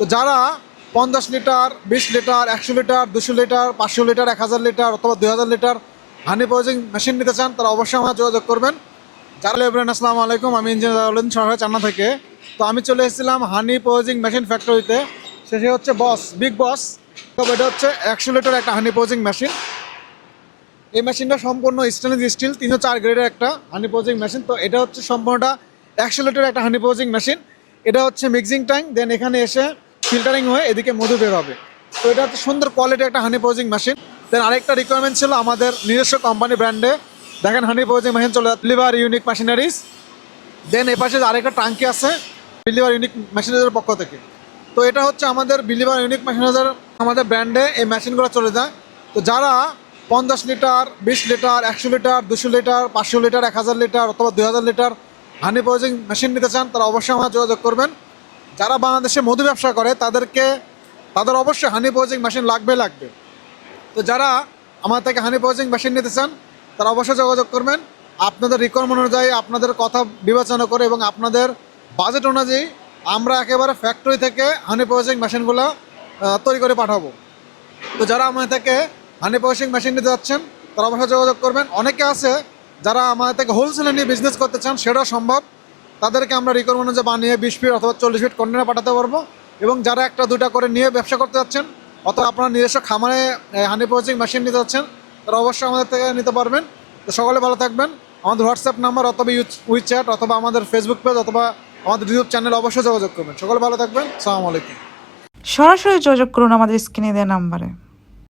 তো যারা 50 litre, 20 litre, 100 litre, 200 litre, 500 litre, 1000 litre অথবা 2000 লিটার হানি পজিং মেশিন নিতে চান তারা অবশ্যই আমার যোগাযোগ করবেন। যারা লেবরেন, আসসালামু আলাইকুম, আমি ইঞ্জিনিয়ার সরকার চান্না থেকে। তো আমি চলে এসেছিলাম হানি পজিং মেশিন ফ্যাক্টরিতে। শেষে হচ্ছে বস, বিগ বস। তো এটা হচ্ছে 100 লিটার একটা হানি পজিং মেশিন। এই মেশিনটা সম্পূর্ণ স্টেনলেস স্টিল 304 গ্রেডের একটা হানি পজিং মেশিন। তো এটা হচ্ছে সম্পূর্ণটা 100 লিটার একটা হানি পজিং মেশিন। এটা হচ্ছে মিক্সিং ট্যাঙ্ক, দেন এখানে এসে ফিল্টারিং হয়ে এদিকে মধু বের হবে। তো এটা হচ্ছে সুন্দর কোয়ালিটি একটা হানি পজিং মেশিন। দেন আরেকটা রিকোয়ারমেন্ট ছিল আমাদের নিজস্ব কোম্পানি ব্র্যান্ডে, দেখেন হানি পজিং মেশিন চলে বিলিভার ইউনিক মেশিনারিজ। দেন এ পাশে আরেকটা টাঙ্কি আছে বিলিভার ইউনিক মেশিনারিজের পক্ষ থেকে। তো এটা হচ্ছে আমাদের বিলিভার ইউনিক মেশিনারিজের আমাদের ব্র্যান্ডে এই মেশিনগুলো চলে যায়। তো যারা 50 litre, 20 litre, 100 litre, 200 litre, 500 litre, 1000 litre অথবা 2000 লিটার হানি পজিং মেশিন নিতে চান তারা অবশ্যই আমার যোগাযোগ করবেন। যারা বাংলাদেশে মধু ব্যবসা করে তাদের অবশ্যই হানি পজিং মেশিন লাগবে। তো যারা আমার থেকে হানি পজিং মেশিন নিতে চান তারা অবশ্যই যোগাযোগ করবেন। আপনাদের রিকোয়ারমেন্ট অনুযায়ী, আপনাদের কথা বিবেচনা করে এবং আপনাদের বাজেট অনুযায়ী আমরা একেবারে ফ্যাক্টরি থেকে হানি পজিং মেশিনগুলো তৈরি করে পাঠাবো। তো যারা আমার থেকে হানি পলিশিং মেশিন নিতে যাচ্ছেন তারা অবশ্যই যোগাযোগ করবেন। অনেকে আছে যারা আমার থেকে হোলসেলে নিয়ে বিজনেস করতে চান, সেটাও সম্ভব। তাদেরকে আমরা রিকোয়ারমেন্ট অনুযায়ী বানিয়ে 20 ফিট অথবা 40 ফিট কন্টেনার পাঠাতে পারবো। এবং যারা একটা দুটা করে নিয়ে ব্যবসা করতে যাচ্ছেন অথবা আপনার নিজস্ব খামারে হানি পলিশিং মেশিন নিতে যাচ্ছেন তারা অবশ্যই আমাদের থেকে নিতে পারবেন। তো সকলে ভালো থাকবেন। আমাদের হোয়াটসঅ্যাপ নাম্বার অথবা উইচ্যাট অথবা আমাদের ফেসবুক পেজ অথবা আমাদের ইউটিউব চ্যানেল অবশ্যই যোগাযোগ করবেন। সকলে ভালো থাকবেন। আসসালামু আলাইকুম। সরাসরি যোগাযোগ করুন আমাদের স্ক্রিনে দেওয়া নাম্বারে।